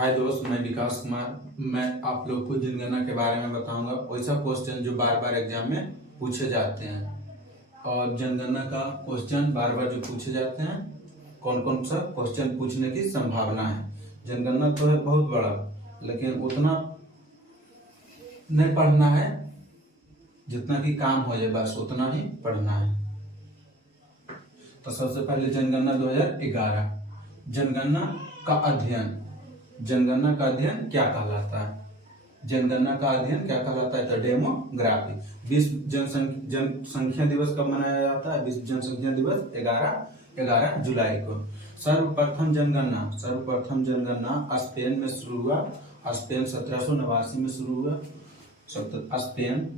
हाय दोस्त, मैं विकास कुमार। मैं आप लोग को जनगणना के बारे में बताऊंगा, वैसा क्वेश्चन जो बार बार एग्जाम में पूछे जाते हैं। और जनगणना का क्वेश्चन बार बार जो पूछे जाते हैं, कौन कौन सा क्वेश्चन पूछने की संभावना है। जनगणना तो है बहुत बड़ा, लेकिन उतना नहीं पढ़ना है जितना कि काम हो जाए, बस उतना ही पढ़ना है। तो सबसे पहले जनगणना 2011। जनगणना का अध्ययन, जनगणना का अध्ययन क्या कहलाता है? जनगणना का अध्ययन क्या कहलाता है? तो डेमोग्राफी। विश्व जनसंख्या दिवस कब मनाया जाता है? विश्व जनसंख्या दिवस 11 जुलाई को। सर्वप्रथम जनगणना स्पेन में शुरू हुआ। स्पेन 1789 में शुरू हुआ। स्पेन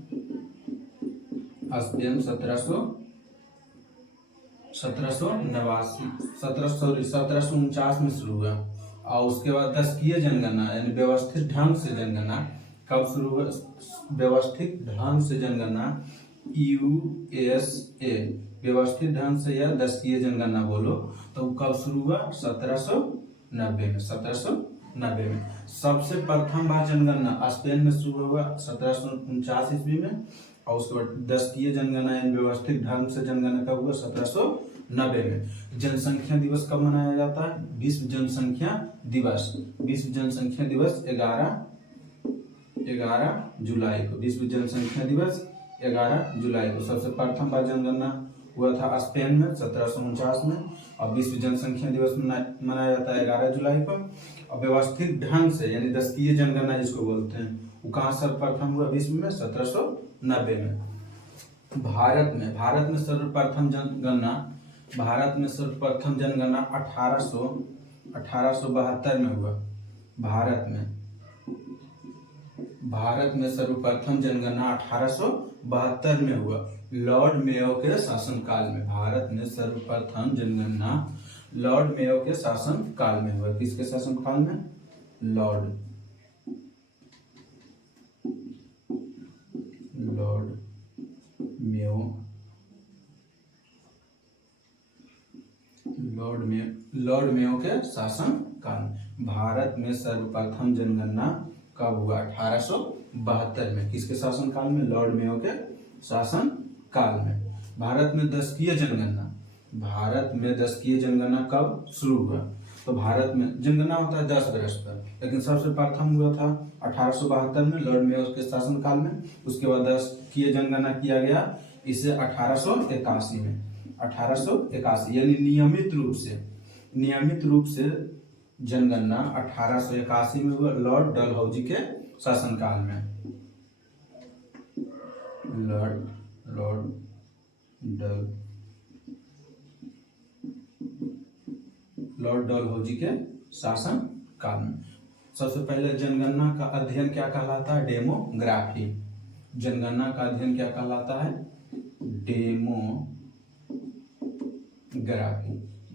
1749 में शुरू हुआ। और उसके बाद 10वीं जनगणना यानी व्यवस्थित ढंग से जनगणना कब शुरू हुआ? व्यवस्थित ढंग से जनगणना USA व्यवस्थित ढंग से या 10वीं जनगणना बोलो तो कब शुरू हुआ? 1790 में। सबसे प्रथम बार जनगणना स्पेन में शुरू हुआ 1749 ईस्वी में। और उसके बाद 10वीं जनगणना यानी व्यवस्थित ढंग से जनगणना कब हुआ? 1790 में। जनसंख्या दिवस कब मनाया जाता है? विश्व जनसंख्या दिवस 11 जुलाई को। विश्व जनसंख्या दिवस 11 जुलाई को। सबसे प्रथम बार जनगणना हुआ था स्पेन में 1749 में। और विश्व जनसंख्या दिवस मनाया जाता है 11 जुलाई को। और व्यवस्थित ढंग से यानी 10वीं जनगणना जिसको बोलते हैं, वो कहाँ सर्वप्रथम हुआ? विश्व में 1790 में। भारत में सर्वप्रथम जनगणना 1872 में हुआ। भारत में सर्वप्रथम जनगणना 1872 में हुआ, लॉर्ड मेयो के शासनकाल में। भारत में सर्वप्रथम जनगणना लॉर्ड मेयो के शासनकाल में हुआ। किसके शासनकाल में? लॉर्ड मेयो के शासनकाल में। भारत में सर्वप्रथम जनगणना कब हुआ? 1872 में। किसके शासनकाल में? लॉर्ड मेयो के शासनकाल में। भारत में 10वीं जनगणना कब शुरू हुआ? तो भारत में जनगणना होता है 10 वर्ष पर, लेकिन सबसे प्रथम हुआ था 1872 में लॉर्ड मेयो के शासनकाल में। उसके बाद 10वीं जनगणना किया गया इसे 1881 में। 1881 यानी नियमित रूप से जनगणना 1881 में हुआ, लॉर्ड डलहौजी के शासनकाल में। लॉर्ड डलहौजी के शासनकाल में। सबसे पहले जनगणना का अध्ययन क्या कहलाता है? डेमोग्राफी। जनगणना का अध्ययन क्या कहलाता है? डेमोग्राफी।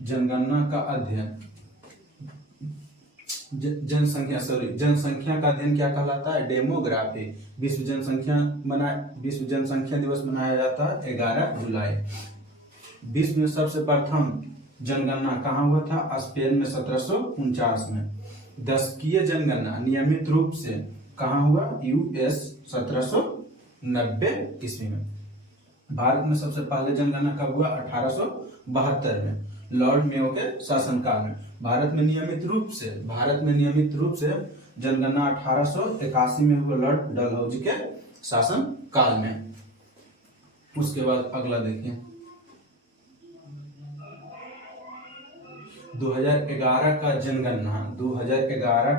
जनगणना का अध्ययन जनसंख्या का अध्ययन क्या कहलाता है? डेमोग्राफी। विश्व जनसंख्या दिवस मनाया जाता है 11 जुलाई। विश्व में सबसे प्रथम जनगणना कहाँ हुआ था? स्पेन में 1749 में। 10वीं जनगणना नियमित रूप से कहाँ हुआ? US 1790 ईस्वी में। भारत में सबसे पहले जनगणना कब हुआ? 1872 में, लॉर्ड मेयो के शासनकाल में। भारत में नियमित रूप से जनगणना 1881 में हुआ, लॉर्ड डलहौजी के शासनकाल में। उसके बाद अगला देखें, 2011 का जनगणना 2011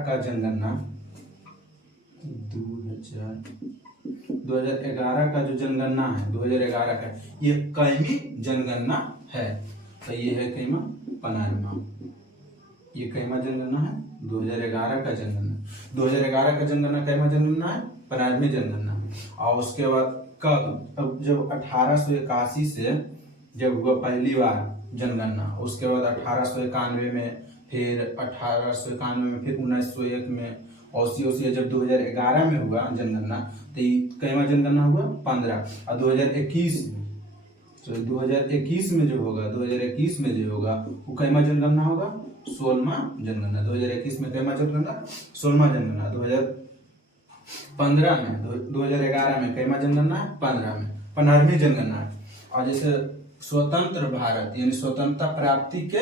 का जो जनगणना है 2011 का, ये कईवीं जनगणना है? तो ये है कईमा 15वां। ये कईमा जनगणना है? 2011 का जनगणना। 2011 का जनगणना कईमा जनगणना है? 15वीं जनगणना। और उसके बाद कब? अब जब 1881 से जब हुआ पहली बार जनगणना, उसके बाद 1891 में, फिर 1891 में, फिर 1901 में, और जब 2011 में हुआ जनगणना, तो कईमा जनगणना हुआ? 15। और 2021 में जो होगा वो कईमा जनगणना होगा? 16वां जनगणना। 2021 में कैमा जनगणना? 16वां जनगणना। 2015 में 2011 में कैमा जनगणना? 15वीं जनगणना। और जैसे स्वतंत्र भारत यानी स्वतंत्रता प्राप्ति के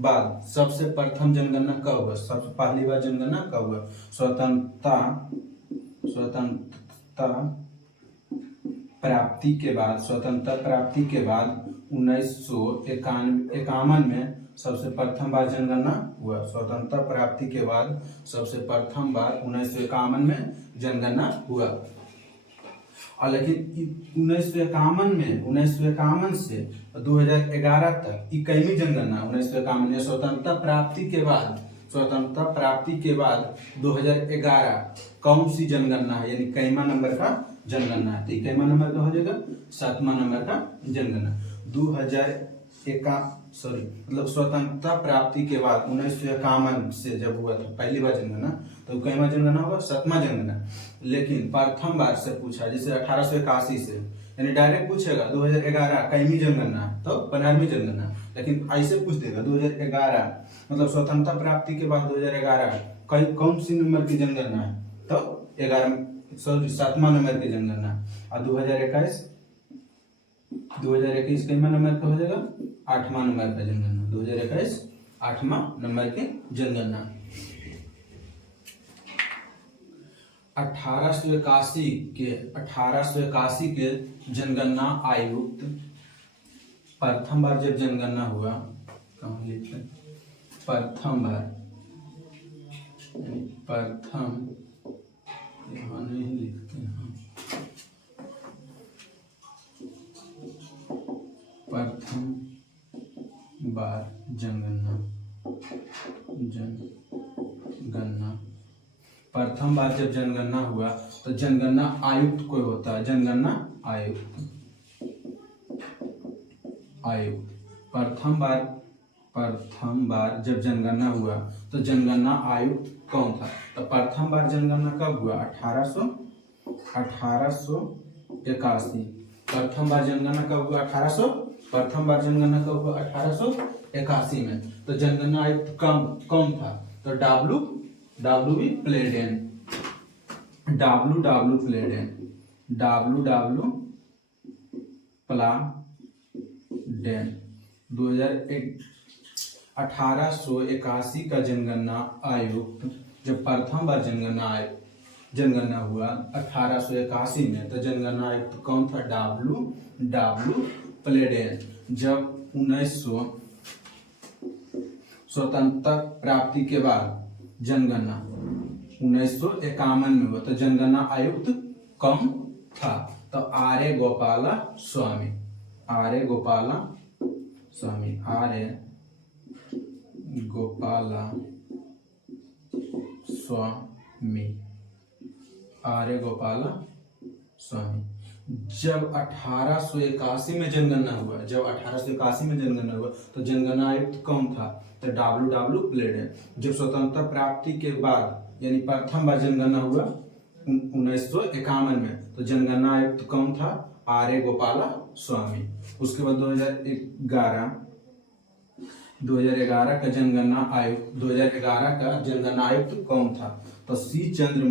बाद सबसे प्रथम जनगणना कब हुआ? सबसे पहली बार जनगणना कब हुआ? स्वतंत्रता प्राप्ति के बाद 1951 में सबसे प्रथम बार जनगणना हुआ। स्वतंत्रता प्राप्ति के बाद सबसे प्रथम बार 1951 में जनगणना हुआ। और लेकिन 1951 से 2011 तक 21वीं जनगणना 1951 में स्वतंत्रता प्राप्ति के बाद 2011 कौन सी जनगणना है, यानी कैमा नंबर का जनगणना है? तो कैमा नंबर का हो जाएगा 7वां नंबर का जनगणना। मतलब स्वतंत्रता प्राप्ति के बाद 1951 से जब हुआ था पहली बार जनगणना, तो कैमा जनगणना होगा? 7वां जनगणना। लेकिन प्रथम बार से पूछा जैसे 1881 से, यानी डायरेक्ट पूछेगा 2011 कैमी जनगणना तो 15वीं जनगणना। लेकिन ऐसे पूछ देगा 2011 मतलब स्वतंत्रता प्राप्ति के बाद 2011 कौन सी नंबर की जनगणना है, तो 7वां नंबर की जनगणना। और 2021 कैमा नंबर का हो जाएगा? 8वां नंबर का जनगणना। 2021 8वां नंबर की जनगणना। 1881 के जनगणना आयुक्त प्रथम बार जब जनगणना हुआ, कहाँ लिखते हैं? प्रथम यहाँ नहीं लिखते हैं। प्रथम बार जनगणना प्रथम बार जब जनगणना हुआ तो जनगणना आयुक्त कोई होता है? जनगणना आयुक्त। प्रथम बार जब जनगणना हुआ तो जनगणना आयुक्त कौन था? तो प्रथम बार जनगणना कब हुआ? 1881। प्रथम बार जनगणना कब हुआ? 1881 में। तो जनगणना आयुक्त कौन था? तो W प्लेडेन। 1881 का जनगणना आयुक्त जब प्रथम बार जनगणना हुआ 1881 में, तो जनगणना आयुक्त कौन था? W प्लेडेन। जब 1900 स्वतंत्रता प्राप्ति के बाद जनगणना 1951 में हुआ, तो जनगणना आयुक्त कौन था? तो आर्य गोपाला स्वामी। आर्य गोपाला स्वामी। जब 1881 में जनगणना हुआ तो जनगणना आयुक्त कौन था? तो W प्लेडेन। जब स्वतंत्रता प्राप्ति के बाद यानी प्रथम बार जनगणना हुआ 1951 में, तो जनगणना आयुक्त कौन था? आर्य गोपाला स्वामी। उसके बाद 2011 का जनगणना आयुक्त कौन था? तो C चंद्र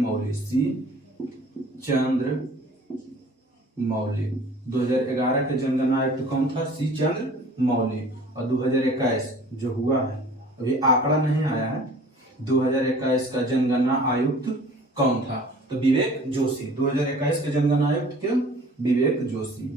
मौली। 2011 के जनगणना आयुक्त कौन था? C चंद्र मौली। और 2021 जो हुआ है, अभी आंकड़ा नहीं आया है, 2021 का जनगणना आयुक्त कौन था? तो विवेक जोशी। 2021 के जनगणना आयुक्त क्यों? विवेक जोशी।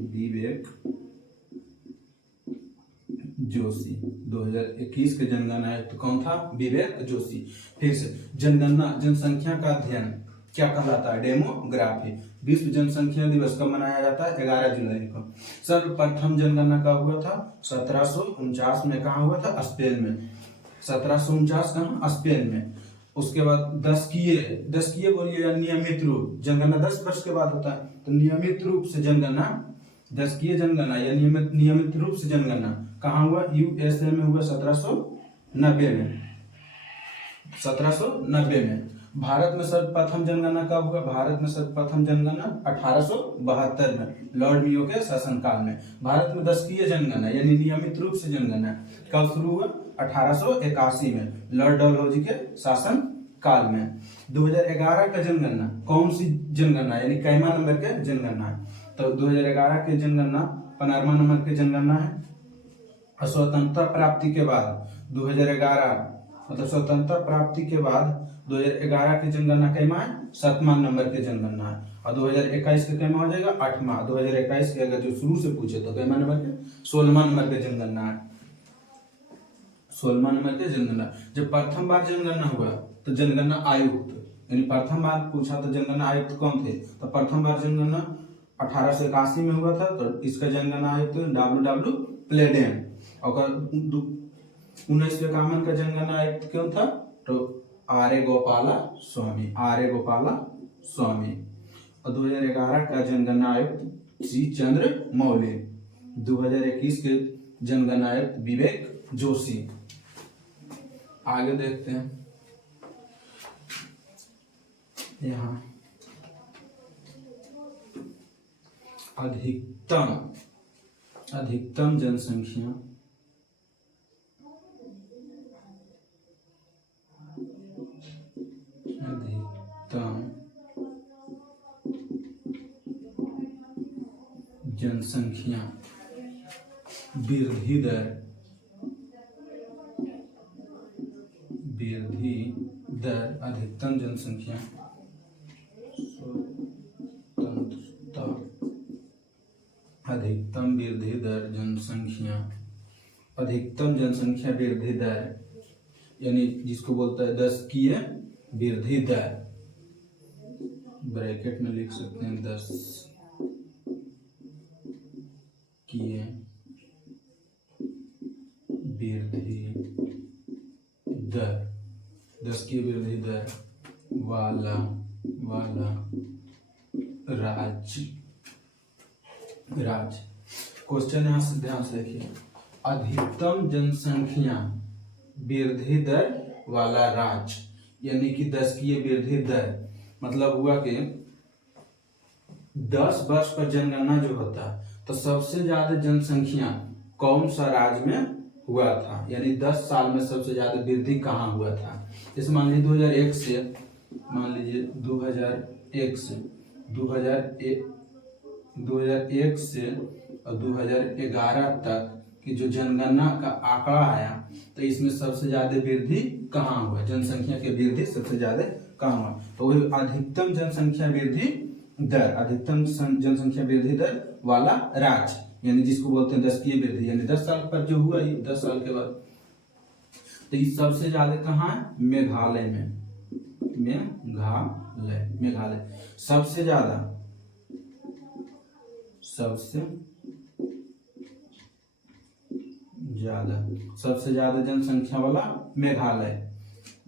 2021 के जनगणना आयुक्त कौन था? विवेक जोशी। फिर से जनसंख्या का अध्ययन क्या कहलाता है? डेमोग्राफी। विश्व जनसंख्या दिवस कब मनाया जाता है? 11 जुलाई को। सर्वप्रथम जनगणना कब हुआ था? 1749 में। कहाँ हुआ था? स्पेन में। 1749 कहाँ? स्पेन में। उसके बाद दशकीय बोलिए या नियमित रूप जनगणना 10 वर्ष के बाद होता है, तो नियमित रूप से जनगणना 10कीय जनगणना या नियमित रूप से जनगणना कहाँ हुआ? USA में हुआ 1790 में। भारत में सर्वप्रथम जनगणना कब हुआ? भारत में सर्वप्रथम जनगणना 1872 में लॉर्ड मेयो के शासनकाल में। भारत में 10कीय जनगणना यानी नियमित रूप से जनगणना कब शुरू हुआ? 1881 में लॉर्ड डलहौजी के शासन काल में। 2011 का जनगणना कौन सी जनगणना यानी कैमा नंबर के जनगणना है? तो 2011 की जनगणना 15वां नंबर की जनगणना है। स्वतंत्रता प्राप्ति के बाद 2011 मतलब स्वतंत्रता प्राप्ति के बाद 2011 की जनगणना कैमा है? 7वां नंबर की जनगणना है। और 2021 के कैमा हो जाएगा 8वां। 2021 के अगर जो शुरू से पूछे तो कैमा नंबर के 16वां नंबर की जनगणना है। 16वां नंबर की जनगणना। जब प्रथम बार जनगणना हुआ तो जनगणना आयुक्त यानी प्रथम बार पूछा तो जनगणना आयुक्त कौन थे? तो प्रथम बार जनगणना 1881 में हुआ था, तो इसका जनगणना आयुक्त W प्लेडेन। और 1951 का जनगणना आयुक्त कौन था? तो आर्य गोपाला स्वामी। और 2011 का जनगणना आयुक्त श्री चंद्र मौली। 2021 के जनगणना आयुक्त विवेक जोशी। आगे देखते हैं यहाँ अधिकतम जनसंख्या वृद्धि दर अधिकतम जनसंख्या अधिकतम जनसंख्या वृद्धि दर यानी जिसको बोलता है 10कीय वृद्धि दर, ब्रैकेट में लिख सकते हैं 10कीय वृद्धि दर वाला राज्य। क्वेश्चन यहाँ से ध्यान से देखिए, अधिकतम जनसंख्या वृद्धि दर वाला राज्य यानी कि 10कीय वृद्धि दर मतलब हुआ कि 10 वर्ष पर जनगणना जो होता है तो सबसे ज्यादा जनसंख्या कौन सा राज्य में हुआ था, यानी 10 साल में सबसे ज्यादा वृद्धि कहाँ हुआ था। जैसे मान लीजिए 2001 से और 2011 तक की जो जनगणना का आंकड़ा आया तो इसमें सबसे ज्यादा वृद्धि कहाँ हुआ, जनसंख्या की वृद्धि सबसे ज्यादा कहाँ हुआ? तो वही अधिकतम जनसंख्या वृद्धि दर वाला राज्य यानी जिसको बोलते हैं 10कीय वृद्धि, यानी 10 साल पर जो हुआ 10 साल के बाद। तो ये सबसे ज्यादा कहाँ है? मेघालय में। मेघालय सबसे ज्यादा जनसंख्या वाला मेघालय।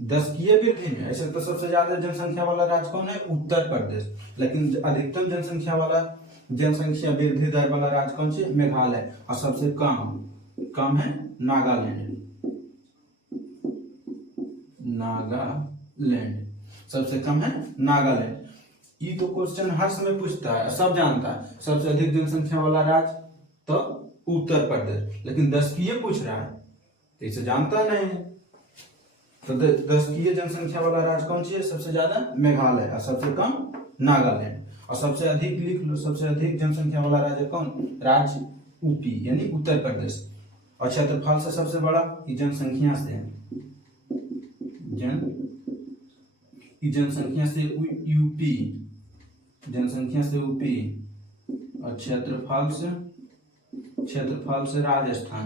10कीय वृद्धि में ऐसे तो सबसे ज्यादा जनसंख्या वाला राज्य कौन है? उत्तर प्रदेश। लेकिन अधिकतम जनसंख्या वृद्धि दर वाला राज्य कौन सी? मेघालय। और सबसे कम है नागालैंड। सबसे कम है नागालैंड। ये तो क्वेश्चन हर समय पूछता है, सब जानता है सबसे अधिक जनसंख्या वाला राज्य तो उत्तर प्रदेश, लेकिन 10कीय पूछ रहा है तो इसे जानता नहीं है। तो 10कीय जनसंख्या वाला राज्य कौन सी है? सबसे ज्यादा मेघालय और सबसे कम नागालैंड। और सबसे अधिक लिख लो, सबसे अधिक जनसंख्या वाला राज्य कौन? राज्य यूपी यानी उत्तर प्रदेश। और क्षेत्रफल से सबसे बड़ा जनसंख्या से यूपी और क्षेत्रफल से राजस्थान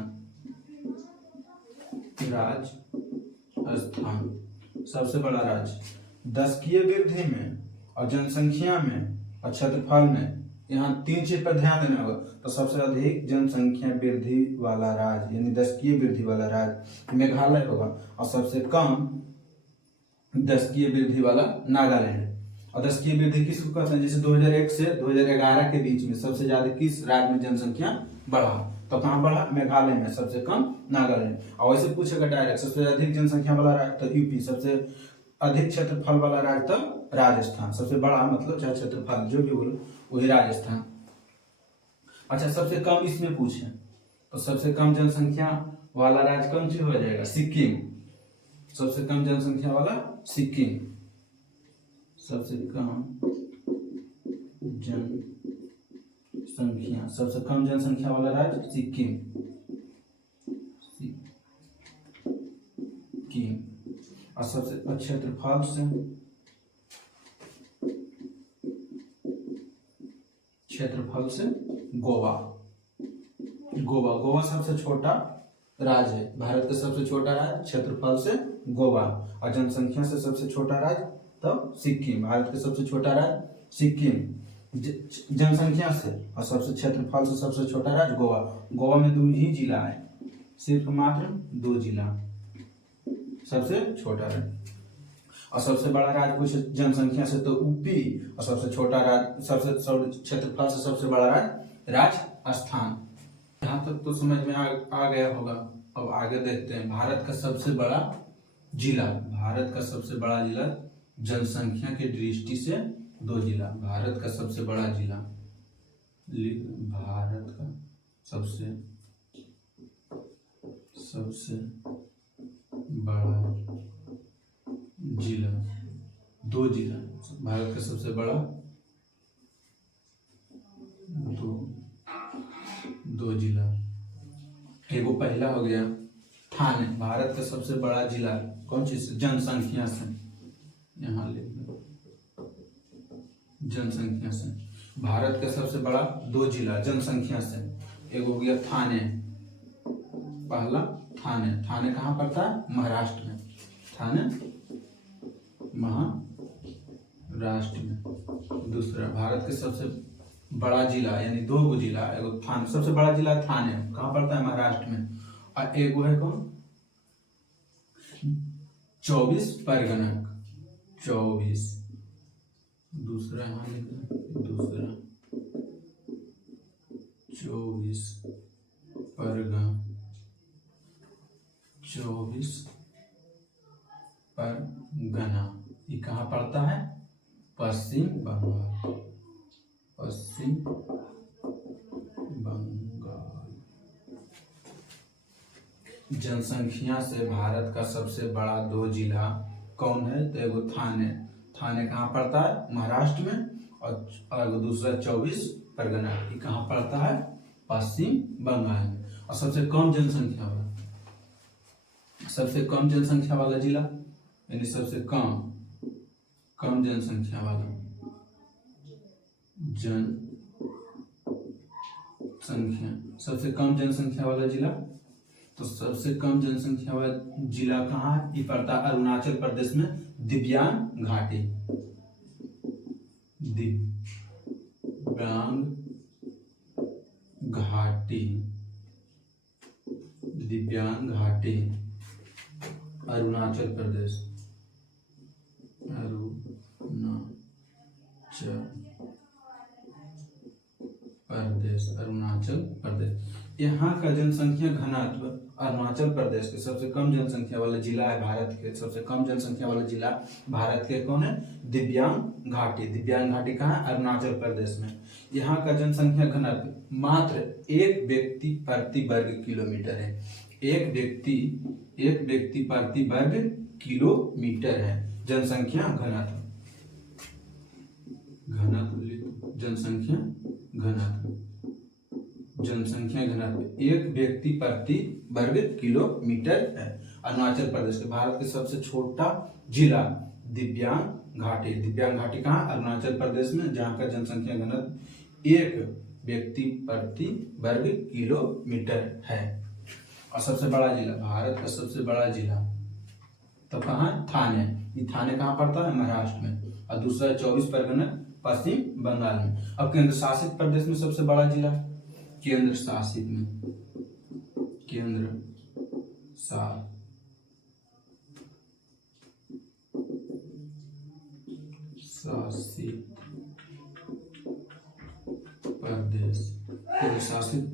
सबसे बड़ा राज्य। 10कीय वृद्धि में और जनसंख्या में और क्षेत्रफल में यहाँ 3 चीज पर ध्यान देना होगा। तो सबसे अधिक जनसंख्या वृद्धि वाला राज्य यानी 10कीय वृद्धि वाला राज्य मेघालय होगा और सबसे कम 10कीय वृद्धि वाला नागालैंड। और 10कीय वृद्धि किसको कहते हैं? जैसे 2001 से 2011 के बीच में सबसे ज्यादा किस राज्य में जनसंख्या बढ़ा? तो कहाँ बढ़ा? मेघालय में। सबसे कम नागालैंड। और वैसे पूछेगा डायरेक्ट सबसे अधिक जनसंख्या वाला राज्य तो यूपी, सबसे अधिक क्षेत्रफल वाला राज्य तो राजस्थान। सबसे बड़ा मतलब चाहे क्षेत्रफल जो भी बोलो वही राजस्थान। अच्छा, सबसे कम इसमें पूछे तो सबसे कम जनसंख्या वाला राज्य कौन सी हो जाएगा? सिक्किम। सबसे कम जनसंख्या वाला सिक्किम। सबसे कम जनसंख्या वाला राज्य सिक्किम। और सबसे क्षेत्रफल से गोवा। गोवा सबसे छोटा राज्य है, भारत का सबसे छोटा राज्य, क्षेत्रफल से गोवा, और जनसंख्या से सबसे छोटा राज्य तो सिक्किम। भारत का सबसे छोटा राज्य सिक्किम जनसंख्या से, और सबसे क्षेत्रफल से सबसे छोटा राज्य गोवा। गोवा में 2 ही जिला है, सिर्फ मात्र 2 जिला, सबसे छोटा राज्य। और सबसे बड़ा राज्य कुछ जनसंख्या से तो यूपी, और सबसे छोटा राज्य, सबसे क्षेत्रफल से सबसे बड़ा राज्य राजस्थान। यहाँ तक तो समझ में आ गया होगा। अब आगे देखते हैं भारत का सबसे बड़ा जिला। भारत का सबसे बड़ा जिला जनसंख्या की दृष्टि से 2 जिला। भारत का सबसे बड़ा जिला, भारत का सबसे बड़ा जिला, 2 जिला। भारत का सबसे बड़ा दो जिला। एगो पहला हो गया थाने। भारत का सबसे बड़ा जिला कौन सी से? जनसंख्या से, यहाँ ले लो, जनसंख्या से। भारत का सबसे बड़ा 2 जिला जनसंख्या से। एक हो गया थाने, पहला थाने। थाने कहाँ पड़ता है? महाराष्ट्र में। थाने महाराष्ट्र में। दूसरा भारत के सबसे बड़ा जिला, यानी 2 जिला, एगो थाने, सबसे बड़ा जिला थाने कहाँ पड़ता है? महाराष्ट्र में। और एगो है कौन? 24 परगना। 24, दूसरा यहाँ दूसरा 24 परगना। 24 परगना ये कहाँ पड़ता है? पश्चिम बंगाल। पश्चिम बंगाल। जनसंख्या से भारत का सबसे बड़ा 2 जिला कौन है? तो एगो थाने। थाने कहाँ पड़ता है? महाराष्ट्र में। और दूसरा 24 परगना ये कहाँ पड़ता है? पश्चिम बंगाल में। और सबसे कम जनसंख्या वाला जिला, यानी सबसे कम जनसंख्या वाला सबसे कम जनसंख्या वाला जिला, तो सबसे कम जनसंख्या वाला जिला कहाँ है? ये पड़ता है अरुणाचल प्रदेश में, दिब्यांग घाटी। दिब्यांग घाटी अरुणाचल प्रदेश। अरुणाचल प्रदेश। यहाँ का जनसंख्या घनत्व अरुणाचल प्रदेश के सबसे कम जनसंख्या वाला जिला है। भारत के सबसे कम जनसंख्या वाला जिला भारत के कौन है? दिब्यांग घाटी। दिब्यांग घाटी कहाँ है? अरुणाचल प्रदेश में। यहाँ का जनसंख्या घनत्व मात्र 1 व्यक्ति प्रति वर्ग किलोमीटर है। एक व्यक्ति प्रति वर्ग किलोमीटर है जनसंख्या घनत्व। जनसंख्या घनत्व 1 व्यक्ति प्रति वर्ग किलोमीटर है अरुणाचल प्रदेश के। भारत के सबसे छोटा जिला दिब्यांग घाटी। दिब्यांग घाटी कहाँ? अरुणाचल प्रदेश में, जहाँ का जनसंख्या घनत्व 1 व्यक्ति प्रति वर्ग किलोमीटर है। और सबसे बड़ा जिला, भारत का सबसे बड़ा जिला तो कहाँ है? थाने। ये थाने कहाँ पड़ता है? महाराष्ट्र में। और दूसरा 24 परगना पश्चिम बंगाल में। अब केंद्र शासित प्रदेश में सबसे बड़ा जिला, केंद्र शासित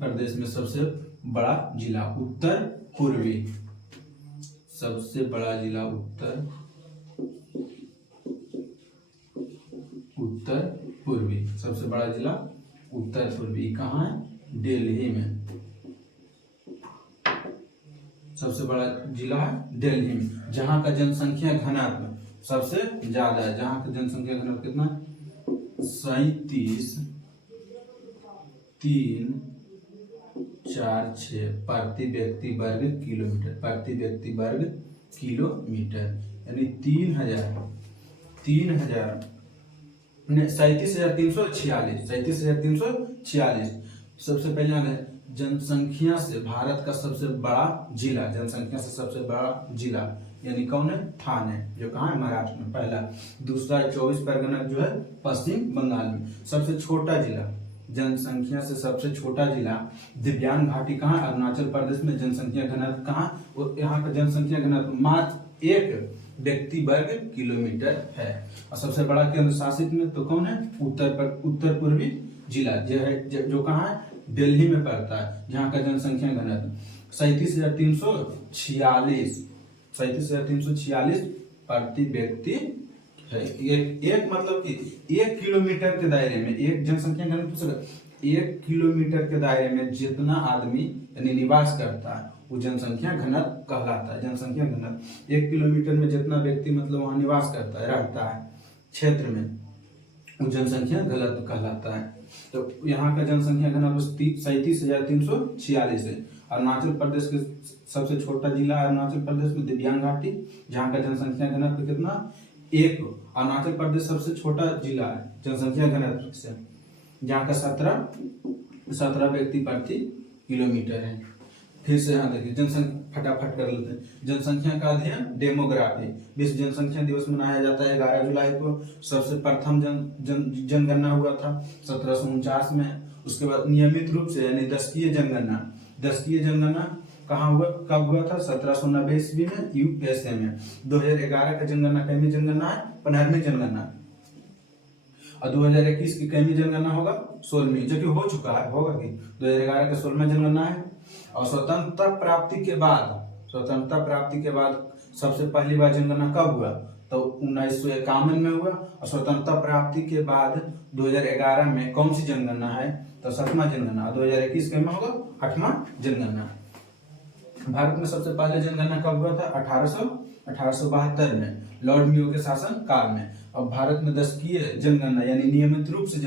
प्रदेश में सबसे बड़ा जिला उत्तर पूर्वी। सबसे बड़ा जिला उत्तर पूर्वी। सबसे बड़ा जिला उत्तर पूर्वी कहाँ है? दिल्ली में। सबसे बड़ा जिला है दिल्ली में, जहाँ का जनसंख्या घनत्व सबसे ज्यादा है। जहाँ का जनसंख्या घनत्व कितना है? 37,346 प्रति व्यक्ति वर्ग किलोमीटर, प्रति व्यक्ति वर्ग किलोमीटर, यानी 37,346। सबसे पहले है जनसंख्या से भारत का सबसे बड़ा जिला, जनसंख्या से सबसे बड़ा जिला यानी कौन है? थाने, जो कहाँ है? महाराष्ट्र में पहला। दूसरा 24 परगना जो है पश्चिम बंगाल में। सबसे छोटा जिला, जनसंख्या से सबसे छोटा जिला दिव्यांग घाटी कहाँ? अरुणाचल प्रदेश में। जनसंख्या घनत्व कहाँ? यहाँ का जनसंख्या घनत्व मात्र 1 व्यक्ति वर्ग किलोमीटर है। और सबसे बड़ा केंद्र शासित में तो कौन है? उत्तर पूर्वी जिला जो है, जो कहाँ है? दिल्ली में पड़ता है, जहाँ का जनसंख्या घनत्व 37,346 प्रति व्यक्ति है। एक मतलब कि 1 किलोमीटर के दायरे में, एक जनसंख्या घनत्व 1 किलोमीटर के दायरे में जितना आदमी यानी निवास करता है वो जनसंख्या घनत्व कहलाता है। जनसंख्या घनत्व 1 किलोमीटर में जितना व्यक्ति मतलब वहाँ निवास करता है, रहता है क्षेत्र में, वो जनसंख्या घनत्व कहलाता है। तो यहाँ का जनसंख्या घनत्व 37,346 है। अरुणाचल प्रदेश के सबसे छोटा जिला है अरुणाचल प्रदेश में दिव्यांग घाटी, जहाँ का जनसंख्या घनत्व कितना? 1। अरुणाचल प्रदेश सबसे छोटा जिला है जनसंख्या घनत्व से, जहाँ का 17 व्यक्ति प्रति किलोमीटर है। फिर से यहाँ देखिए जनसंख्या, फटाफट कर लेते हैं। जनसंख्या का अध्ययन डेमोग्राफी। विश्व जनसंख्या दिवस मनाया जाता है 11 जुलाई को। सबसे प्रथम जनगणना हुआ था 1749 में। उसके बाद नियमित रूप से यानी दशकीय जनगणना कहाँ हुआ, कब हुआ था? 1790 ईस्वी में यूएसए में। 2011 का जनगणना कैमी जनगणना है? 15वीं जनगणना। और 2021 की कैमी जनगणना होगा? 16वीं, जो कि हो चुका है, होगा कि 2011 का 16वां जनगणना है। और स्वतंत्रता प्राप्ति के बाद सबसे पहली बार जनगणना कब हुआ? तो 1951 में हुआ। और स्वतंत्रता प्राप्ति के बाद 2011 में कौन सी जनगणना है? तो 7वां जनगणना। 2021 के में होगा 8वां जनगणना। भारत में सबसे पहले जनगणना कब हुआ था? 1872 में लॉर्ड मेयो के शासन काल में। और भारत में दशकीय जनगणना यानी नियमित रूप से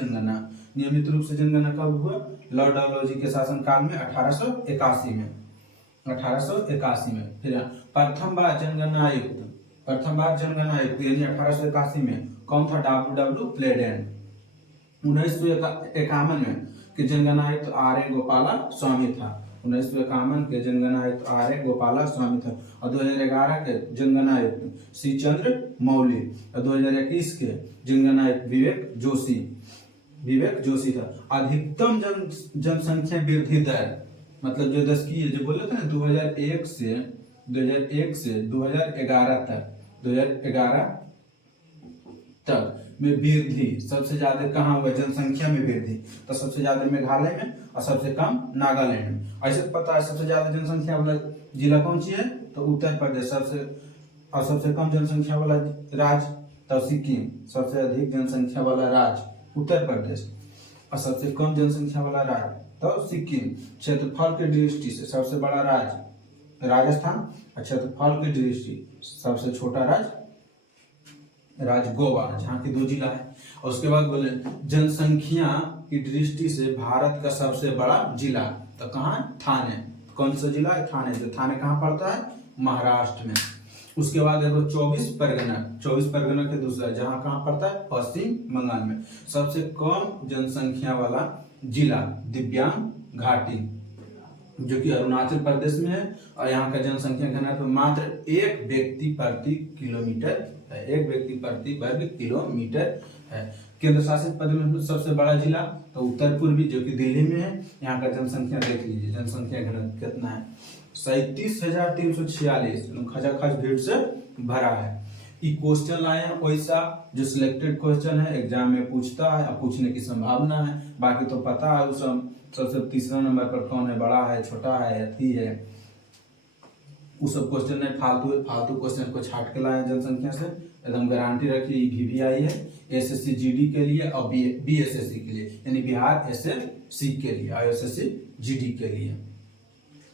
जनगणना कब हुआ? लॉर्ड डालहौजी के शासन काल में 1881 में। फिर प्रथम बार जनगणना आयुक्त यानी 1881 में कौन था? डब्ल्यू प्लेडेन। 1951 में के जनगणना आयुक्त आर.ए. गोपाला स्वामी था। 1951 के जनगणना आयुक्त आर.ए. गोपाला स्वामी था। और 2011 के जनगणना आयुक्त सी चंद्र मौली। और 2021 के जनगणना आयुक्त विवेक जोशी था। अधिकतम जनसंख्या वृद्धि दर मतलब जो दशकीय जो बोले थे ना 2001 से 2011 तक में वृद्धि सबसे ज्यादा कहाँ हुआ? जनसंख्या में वृद्धि तो सबसे ज्यादा मेघालय में और सबसे कम नागालैंड में। ऐसे पता है सबसे ज्यादा जनसंख्या वाला जिला कौन सी है? तो उत्तर प्रदेश। सबसे कम जनसंख्या वाला राज्य तो सिक्किम। सबसे अधिक जनसंख्या वाला राज्य उत्तर प्रदेश और सबसे कम जनसंख्या वाला राज्य तो सिक्किम। क्षेत्रफल की दृष्टि से सबसे बड़ा राज्य राजस्थान और क्षेत्रफल की दृष्टि सबसे छोटा राज्य गोवा, जहाँ की 2 जिला है। और उसके बाद बोले जनसंख्या की दृष्टि से भारत का सबसे बड़ा जिला तो कहाँ? थाने। कौन सा जिला है? थाने। जो थाने कहाँ पड़ता है? महाराष्ट्र में। उसके बाद देखो 24 परगना के दूसरा जहाँ कहाँ पड़ता है? पश्चिम बंगाल में। सबसे कम जनसंख्या वाला जिला दिव्यांग घाटी, जो कि अरुणाचल प्रदेश में है। और यहाँ का जनसंख्या घनत्व मात्र 1 व्यक्ति प्रति किलोमीटर है, 1 व्यक्ति प्रति वर्ग किलोमीटर है। केंद्र शासित प्रदेश में सबसे बड़ा जिला तो उत्तर पूर्वी, जो कि दिल्ली में है। यहाँ का जनसंख्या देख लीजिए, जनसंख्या घनत्व कितना है? 37,346। खचाखच भीड़ से भरा है। ये क्वेश्चन लाए हैं वैसा जो सिलेक्टेड क्वेश्चन है, एग्जाम में पूछता है और पूछने की संभावना है। बाकी तो पता है उस सबसे तीसरा नंबर पर कौन है, बड़ा है, छोटा है, अथी है, वो सब क्वेश्चन नहीं, फालतू क्वेश्चन को छाट के लाए जनसंख्या से। एकदम गारंटी रखिए VVI है SSC GD के लिए और BSSC के लिए, यानी बिहार SFC के लिए और SSC GD के लिए।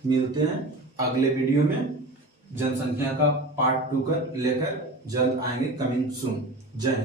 मिलते हैं अगले वीडियो में जनसंख्या का पार्ट 2 कर लेकर जल्द आएंगे, कमिंग सून। जय हिंद।